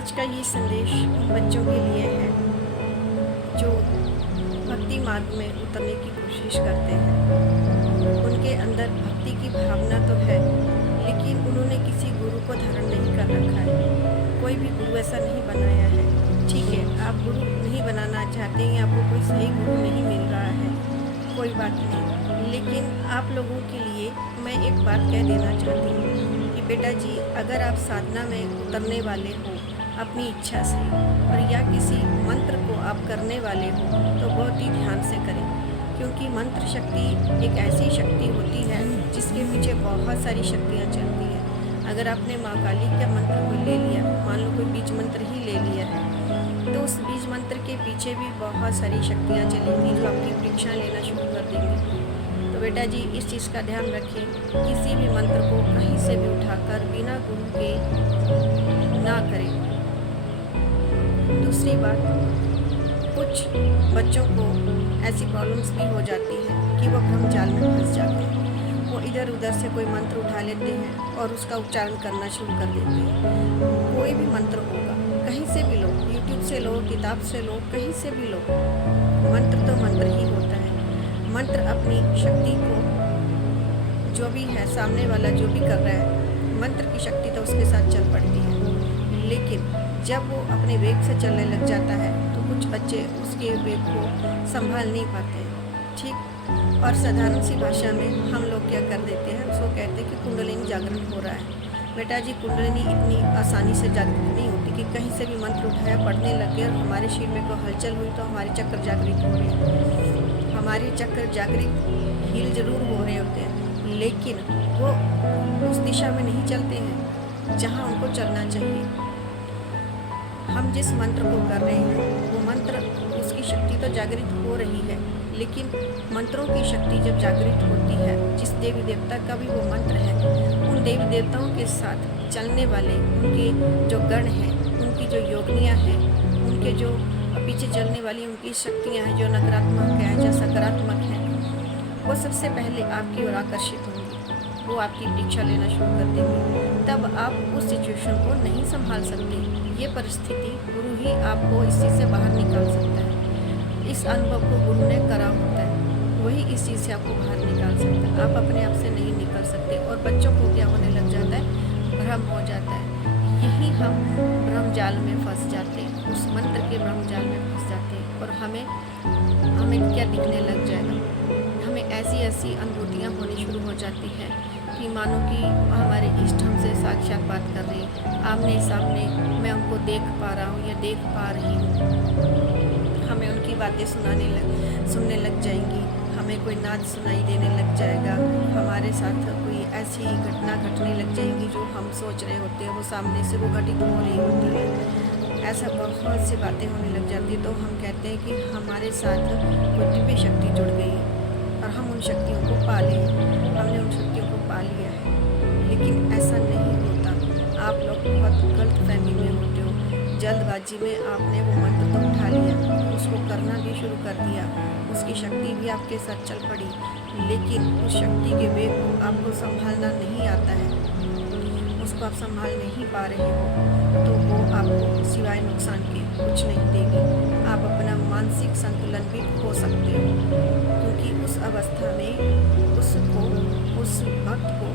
आज का ये संदेश उन बच्चों के लिए है जो भक्ति मार्ग में उतरने की कोशिश करते हैं। उनके अंदर भक्ति की भावना तो है, लेकिन उन्होंने किसी गुरु को धारण नहीं कर रखा है। कोई भी गुरु ऐसा नहीं बनाया है। ठीक है, आप गुरु नहीं बनाना चाहते हैं, आपको कोई सही गुरु नहीं मिल रहा है, कोई बात नहीं। लेकिन आप लोगों के लिए मैं एक बात कह देना चाहती हूँ कि बेटा जी, अगर आप साधना में उतरने वाले हो अपनी इच्छा से, और या किसी मंत्र को आप करने वाले हो, तो बहुत ही ध्यान से करें, क्योंकि मंत्र शक्ति एक ऐसी शक्ति होती है जिसके पीछे बहुत सारी शक्तियाँ चलती हैं। अगर आपने माँ काली का मंत्र कोई ले लिया, मान लो कोई बीज मंत्र ही ले लिया है, तो उस बीज मंत्र के पीछे भी बहुत सारी शक्तियाँ चलेंगी जो आपकी परीक्षा लेना शुरू कर देंगी। तो बेटा जी, इस चीज़ का ध्यान रखें, किसी भी मंत्र को कहीं से भी उठाकर बिना गुरु के ना करें। दूसरी बात, कुछ बच्चों को ऐसी प्रॉब्लम्स भी हो जाती है कि वो भ्रम जाल में फंस जाते हैं। वो इधर उधर से कोई मंत्र उठा लेते हैं और उसका उच्चारण करना शुरू कर देते हैं। कोई भी मंत्र होगा, कहीं से भी लो, यूट्यूब से लो, किताब से लो, कहीं से भी लो, मंत्र तो मंत्र ही होता है। मंत्र अपनी शक्ति को, जो भी है सामने वाला जो भी कर रहा है, मंत्र की शक्ति तो उसके साथ चल पड़ती है। लेकिन जब वो अपने वेग से चलने लग जाता है तो कुछ बच्चे उसके वेग को संभाल नहीं पाते, ठीक। और साधारण सी भाषा में हम लोग क्या कर देते हैं, उसको कहते हैं कि कुंडलिनी जागृत हो रहा है। बेटा जी, कुंडलिनी इतनी आसानी से जागृत नहीं होती कि कहीं से भी मंत्र उठाया, पढ़ने लगे और हमारे शरीर में कोई हलचल हुई तो हमारे चक्कर जागृत हो रहे हैं। हमारे चक्कर जागृत हील जरूर हो रहे होते हैं, लेकिन वो उस दिशा में नहीं चलते हैं जहाँ उनको चलना चाहिए। हम जिस मंत्र को कर रहे हैं वो मंत्र, उसकी शक्ति तो जागृत हो रही है, लेकिन मंत्रों की शक्ति जब जागृत होती है, जिस देवी देवता का भी वो मंत्र है, उन देवी देवताओं के साथ चलने वाले उनके जो गण हैं, उनकी जो योगनियाँ हैं, उनके जो पीछे चलने वाली उनकी शक्तियाँ हैं, जो नकारात्मक है, जो सकारात्मक है, वो सबसे पहले आपकी ओर आकर्षित होंगी। वो आपकी परीक्षा लेना शुरू कर देंगे। तब आप उस सिचुएशन को नहीं संभाल सकते। ये परिस्थिति गुरु ही आपको इस चीज़ से बाहर निकाल सकता है। इस अनुभव को गुरु ने करा होता है, वही इस चीज़ से आपको बाहर निकाल सकता है। आप अपने आप से नहीं निकल सकते। और बच्चों को क्या होने लग जाता है, भ्रम हो जाता है। यही हम भ्रम जाल में फंस जाते हैं, उस मंत्र के भ्रम जाल में फंस जाते हैं। और हमें क्या दिखने लग जाएगा, हमें ऐसी अनुभूतियाँ होनी शुरू हो जाती हैं कि मानो कि हमारे इष्ट हमसे साक्षात बात कर रहे हैं, आमने सामने मैं उनको देख पा रहा हूँ या देख पा रही हूँ। हमें उनकी बातें सुनने लग जाएंगी, हमें कोई नाच सुनाई देने लग जाएगा, हमारे साथ कोई ऐसी घटना घटने लग जाएंगी जो हम सोच रहे होते हैं वो सामने से वो घटित हो रही होती है। ऐसा बहुत सी बातें होने लग जाती है। तो हम कहते हैं कि हमारे साथ कोई दिव्य शक्ति जुड़ गई है और हम उन शक्तियों को पा लिए, हमने उन शक्तियों को पा लिया है। लेकिन ऐसा नहीं होता। आप लोग बहुत गलत फहमी में होते हो। जल्दबाजी में आपने वो मंत्र तो उठा लिया, उसको करना भी शुरू कर दिया, उसकी शक्ति भी आपके साथ चल पड़ी, लेकिन उस शक्ति के वेग को आपको संभालना नहीं आता है, उसको आप संभाल नहीं पा रहे हो, तो वो आपको सिवाय नुकसान के कुछ नहीं देगी। आप अपना मानसिक संतुलन भी खो सकते हो, क्योंकि उस अवस्था में उस भक्त को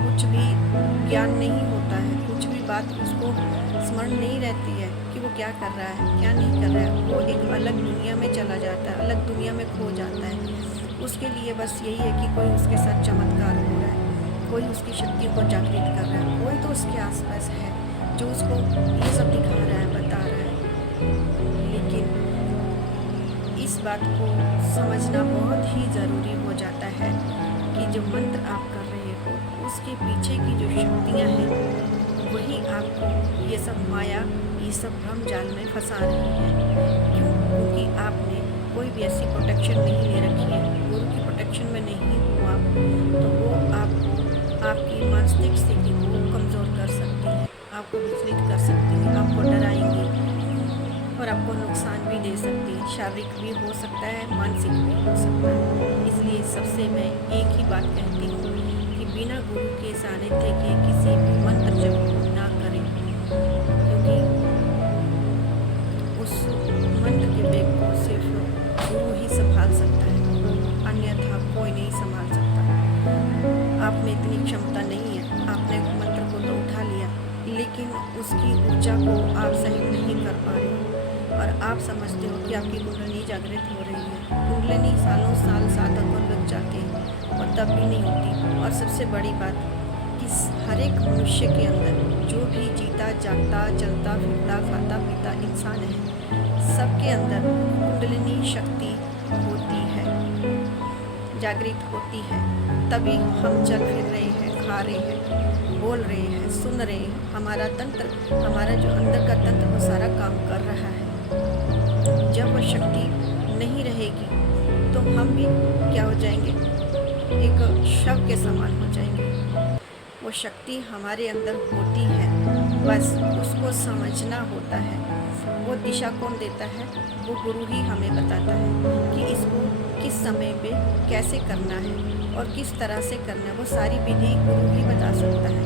कुछ भी ज्ञान नहीं होता है, कुछ भी बात उसको स्मरण नहीं रहती है कि वो क्या कर रहा है, क्या नहीं कर रहा है। वो एक अलग दुनिया में चला जाता है, अलग दुनिया में खो जाता है। उसके लिए बस यही है कि कोई उसके साथ चमत्कार हो रहा है, कोई उसकी शक्तियों को जागृत कर रहा है, कोई तो उसके आसपास है जो उसको ये सब दिखा रहा है, बता रहा है। लेकिन इस बात को समझना बहुत ही ज़रूरी हो जाता है कि जो मंत्र आप कर रहे हो, उसके पीछे की जो शक्तियाँ हैं, वही आपको ये सब माया, ये सब भ्रम जाल में फंसा रही है। क्यों? क्योंकि आपने कोई भी ऐसी प्रोटेक्शन नहीं ले रखी है, गुरु की प्रोटेक्शन में नहीं हो आप, तो वो आपको आपकी मानसिक स्थिति को कमज़ोर कर सकती है, आपको विचलित कर सकती है, आपको डराएंगी और आपको नुकसान भी दे सकती है। शारीरिक भी हो सकता है, मानसिक भी हो सकता है। इसलिए सबसे मैं एक ही बात कहती हूँ कि बिना गुरु के सानिध्य के किसी भी मंत्र जप को ना करें, क्योंकि आप में इतनी क्षमता नहीं है, आपने मंत्र को तो उठा लिया लेकिन उसकी ऊर्जा को आप सहन नहीं कर पा रहे हो और आप समझते हो कि आपकी कुंडलिनी जागृत हो रही है। कुंडलिनी सालों साल साधकों लग जाते हैं और तब भी नहीं होती। और सबसे बड़ी बात, इस हर एक मनुष्य के अंदर जो भी जीता जागता चलता फिरता खाता पीता इंसान है, सबके अंदर कुंडलिनी शक्ति होती है, जागृत होती है। तभी हम चल फिर रहे हैं, खा रहे हैं, बोल रहे हैं, सुन रहे हैं। हमारा तंत्र, हमारा जो अंदर का तंत्र वो सारा काम कर रहा है। जब वो शक्ति नहीं रहेगी तो हम भी क्या हो जाएंगे, एक शव के समान हो जाएंगे। वो शक्ति हमारे अंदर होती है, बस उसको समझना होता है। वो दिशा कौन देता है? वो गुरु ही हमें बताता है कि इसको किस समय पे कैसे करना है और किस तरह से करना है। वो सारी विधि गुरु ही बता सकता है।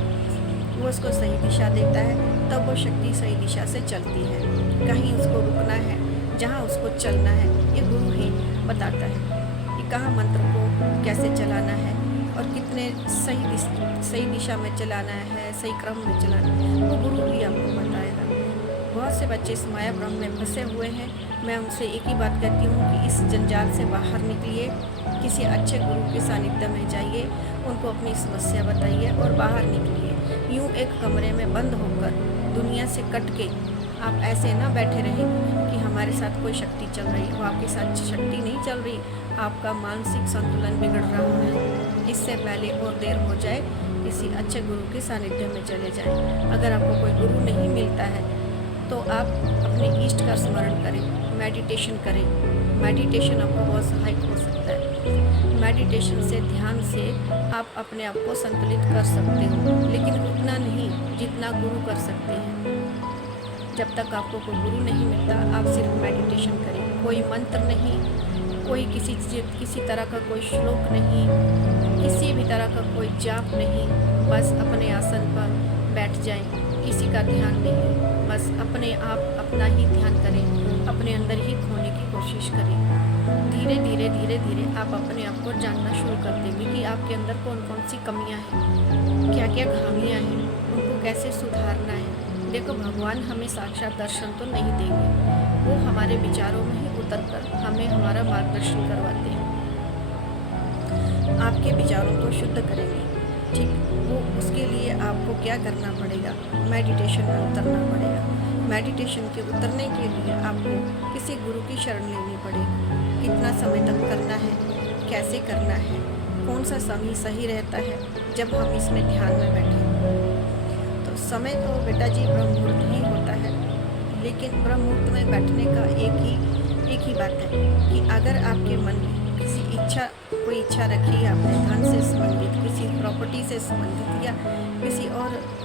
वो उसको सही दिशा देता है, तब वो शक्ति सही दिशा से चलती है। कहीं उसको रुकना है, जहाँ उसको चलना है, ये गुरु ही बताता है कि कहाँ मंत्र को कैसे चलाना है और कितने सही दिशा में चलाना है, सही क्रम में चलाना है, वो गुरु ही आपको बताएगा। बहुत से बच्चे इस माया भ्रम में फंसे हुए हैं। मैं उनसे एक ही बात कहती हूँ कि इस जंजाल से बाहर निकलिए, किसी अच्छे गुरु के सानिध्य में जाइए, उनको अपनी समस्या बताइए और बाहर निकलिए। यूँ एक कमरे में बंद होकर दुनिया से कट के आप ऐसे ना बैठे रहें कि हमारे साथ कोई शक्ति चल रही है। वो आपके साथ शक्ति नहीं चल रही, आपका मानसिक संतुलन बिगड़ रहा है। इससे पहले और देर हो जाए, किसी अच्छे गुरु के सानिध्य में चले जाएं। अगर आपको कोई गुरु नहीं मिलता है तो आप अपने इष्ट का स्मरण करें, मेडिटेशन करें। मेडिटेशन आपको बहुत सहायक हो सकता है। मेडिटेशन से, ध्यान से आप अपने आप को संतुलित कर सकते हो, लेकिन उतना नहीं जितना गुरु कर सकते हैं। जब तक आपको कोई गुरु नहीं मिलता, आप सिर्फ मेडिटेशन करें। कोई मंत्र नहीं, कोई किसी तरह का कोई श्लोक नहीं, किसी भी तरह का कोई जाप नहीं। बस अपने आसन पर बैठ जाएं, किसी का ध्यान नहीं, बस अपने आप अपना ही ध्यान करें, अपने अंदर ही खोने की कोशिश करें। धीरे धीरे धीरे धीरे आप अपने आप को जानना शुरू कर देंगे कि आपके अंदर कौन कौन सी कमियां हैं, क्या क्या खामियां हैं, उनको कैसे सुधारना है। देखो, भगवान हमें साक्षात दर्शन तो नहीं देंगे, वो हमारे विचारों में ही उतर कर हमें हमारा मार्गदर्शन करवाते हैं। आपके विचारों को शुद्ध करेंगे, ठीक। वो उसके लिए आपको क्या करना पड़ेगा? मेडिटेशन में उतरना पड़ेगा। मेडिटेशन के उतरने के लिए आपको किसी गुरु की शरण लेनी पड़ेगी। कितना समय तक करना है, कैसे करना है, कौन सा समय सही रहता है जब हम इसमें ध्यान में बैठें। तो समय तो बेटा जी ब्रह्म मुहूर्त ही होता है, लेकिन ब्रह्म मुहूर्त में बैठने का एक ही बात है कि अगर आपके मन में कोई इच्छा रखी है आपने, धन से संबंधित, किसी प्रॉपर्टी से संबंधित या किसी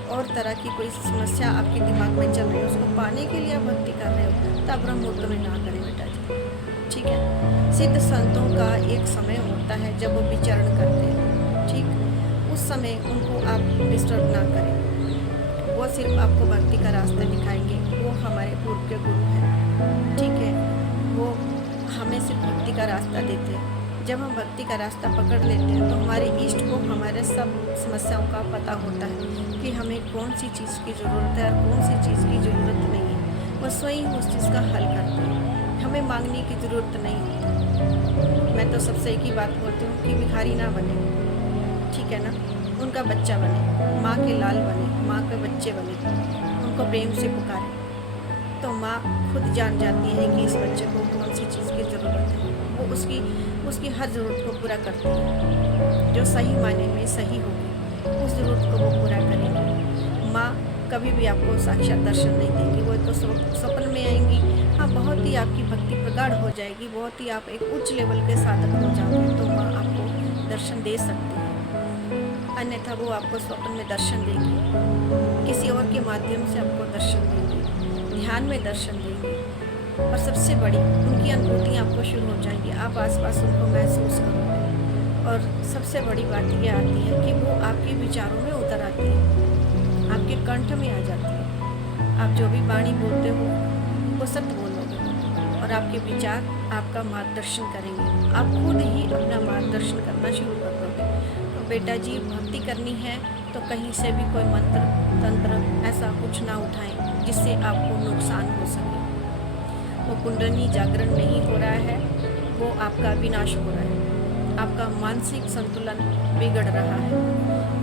और तरह की कोई समस्या आपके दिमाग में चल रही है, उसको पाने के लिए आप भक्ति कर रहे हो, तो आप ब्रह्म मुहूर्त में ना करें बेटा जी, ठीक है। सिद्ध संतों का एक समय होता है जब वो विचरण करते हैं, ठीक। उस समय उनको आप डिस्टर्ब ना करें। वो सिर्फ आपको भक्ति का रास्ता दिखाएंगे। वो हमारे पूर्व के गुरु हैं, ठीक है। वो हमें सिर्फ भक्ति का रास्ता देते हैं। जब हम भक्ति का रास्ता पकड़ लेते हैं तो हमारे इष्ट को हमारे सब समस्याओं का पता होता है कि हमें कौन सी चीज़ की ज़रूरत है और कौन सी चीज़ की ज़रूरत नहीं है। वो स्वयं उस चीज़ का हल करते हैं, हमें मांगने की ज़रूरत नहीं होती। मैं तो सबसे एक ही बात बोलती हूँ कि भिखारी ना बने, ठीक है ना। उनका बच्चा बने, माँ के लाल बने, माँ के बच्चे बने, उनको प्रेम से पुकारें। तो माँ खुद जान जाती है कि इस बच्चे को कौन सी चीज़ की ज़रूरत है। वो उसकी हर ज़रूरत को पूरा करती है, जो सही मायने में सही होगी उस ज़रूरत को वो पूरा करेंगी। माँ कभी भी आपको साक्षात दर्शन नहीं देंगी, वो तो स्वप्न में आएंगी। हाँ, बहुत ही आपकी भक्ति प्रगाढ़ हो जाएगी, बहुत ही आप एक उच्च लेवल के साधक हो जाओगे तो माँ आपको दर्शन दे सकती है। अन्यथा वो आपको स्वप्न में दर्शन देंगी, किसी और के माध्यम से आपको दर्शन देंगी, ध्यान में दर्शन देंगी। और सबसे बड़ी उनकी अनुभूतियाँ आपको शुरू हो जाएंगी, आप आसपास उनको महसूस करोगे। और सबसे बड़ी बात ये आती है कि वो आपके विचारों में उतर आती है, आपके कंठ में आ जाती है। आप जो भी वाणी बोलते हो वो सत्य बोलोगे और आपके विचार आपका मार्गदर्शन करेंगे। आप खुद ही अपना मार्गदर्शन करना शुरू कर दोगे। तो बेटा जी भक्ति करनी है तो कहीं से भी कोई मंत्र तंत्र ऐसा कुछ ना उठाएं जिससे आपको नुकसान हो सके। वो कुंडली जागरण नहीं हो रहा है, वो आपका विनाश हो रहा है, आपका मानसिक संतुलन बिगड़ रहा है।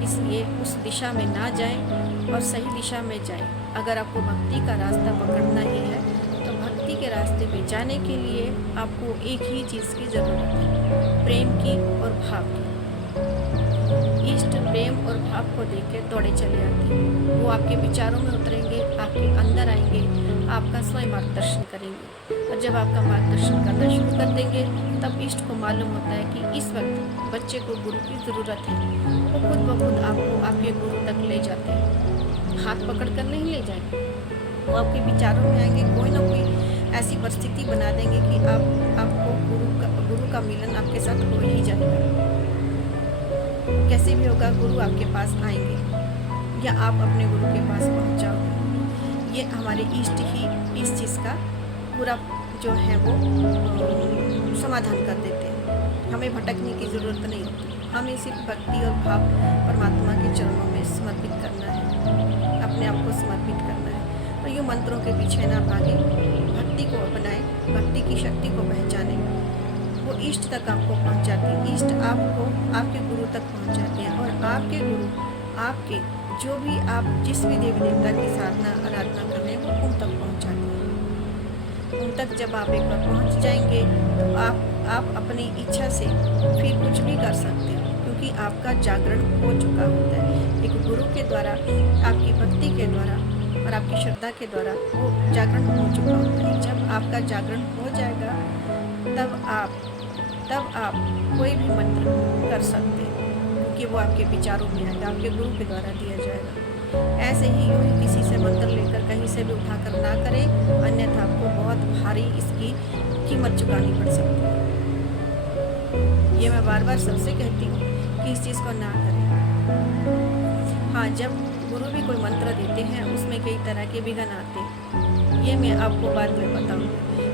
इसलिए उस दिशा में ना जाएं और सही दिशा में जाएं। अगर आपको भक्ति का रास्ता पकड़ना ही है तो भक्ति के रास्ते में जाने के लिए आपको एक ही चीज़ की ज़रूरत है, प्रेम की और भाव की। इष्ट प्रेम और भाव को देख के दौड़े चले आते हैं। वो आपके विचारों में उतरेंगे, आपके अंदर आएंगे, आपका स्वयं मार्गदर्शन करेंगे। और जब आपका मार्गदर्शन करना शुरू कर देंगे तब इष्ट को मालूम होता है कि इस वक्त बच्चे को गुरु की ज़रूरत है। वो खुद ब खुद आपको आपके गुरु तक ले जाते हैं, हाथ पकड़ कर नहीं ले जाएंगे। वो आपके विचारों में आएंगे, कोई ना कोई ऐसी परिस्थिति बना देंगे कि आपको गुरु का मिलन आपके साथ हो ही जाएगा। कैसे भी होगा गुरु आपके पास आएंगे या आप अपने गुरु के पास पहुंच जाओगे। ये हमारे इष्ट ही इस चीज़ का पूरा जो है वो समाधान कर देते हैं। हमें भटकने की ज़रूरत नहीं होती, हमें सिर्फ भक्ति और भाव परमात्मा के चरणों में समर्पित करना है, अपने आप को समर्पित करना है। और यूँ मंत्रों के पीछे ना भागे, भक्ति को अपनाएं, भक्ति की शक्ति को पहचानें। वो इष्ट तक आपको पहुंचाती है, इष्ट आपको आपके गुरु तक पहुंचाते हैं और आपके गुरु आपके जो भी आप जिस भी देवी देवता की साधना आराधना कर रहे हैं वो उन तक पहुंचाते हैं। उन तक जब आप एक बार पहुंच जाएंगे तो आप अपनी इच्छा से फिर कुछ भी कर सकते हो, क्योंकि आपका जागरण हो चुका होता है। एक गुरु के द्वारा, आपकी भक्ति के द्वारा और आपकी श्रद्धा के द्वारा वो जागरण हो चुका होता है। जब आपका जागरण हो जाएगा तब आप कोई भी मंत्र कर सकते हैं, क्योंकि वो आपके विचारों में आएगा, आपके गुरु के द्वारा दिया जाएगा। ऐसे ही यूँ ही किसी से मंत्र लेकर कहीं से भी उठाकर ना करें, अन्यथा आपको बहुत भारी इसकी कीमत चुकानी पड़ सकती है। ये मैं बार बार सबसे कहती हूँ कि इस चीज़ को ना करें। हाँ, जब गुरु भी कोई मंत्र देते हैं उसमें कई तरह के विघ्न आते हैं। ये मैं आपको बाद में बताऊँगी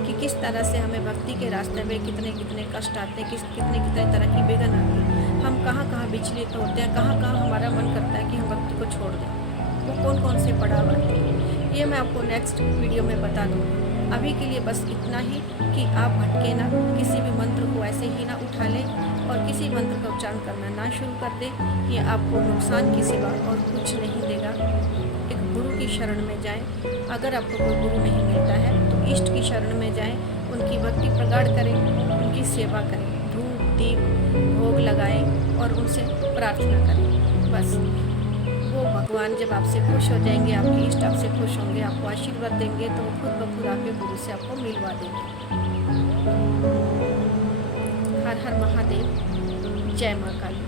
कि किस तरह से हमें भक्ति के रास्ते में कितने कष्ट आते हैं, कितने तरह की विघ्न आती है। हम कहाँ विचलित होते हैं, कहाँ हमारा मन करता है कि हम भक्ति को छोड़ दें। वो कौन से पड़ाव आते हैं, ये मैं आपको नेक्स्ट वीडियो में बता दूँगी। अभी के लिए बस इतना ही कि आप भटके ना, किसी भी मंत्र को ऐसे ही ना उठा लें और किसी मंत्र का उच्चारण करना ना शुरू कर दें। ये आपको नुकसान की सिवा और कुछ नहीं देगा। एक गुरु की शरण में जाएं। अगर आपको कोई गुरु नहीं मिलता है तो इष्ट की शरण में जाएं, उनकी भक्ति प्रगाढ़ करें, उनकी सेवा करें, धूप दीप भोग लगाएं और उनसे प्रार्थना करें। बस वो भगवान जब आपसे खुश हो जाएंगे, आपके इष्ट आपसे खुश होंगे, आपको आशीर्वाद देंगे, तो वो खुद ब खुद आपके गुरु से आपको मिलवा देंगे। हर हर महादेव, जय माँ काली।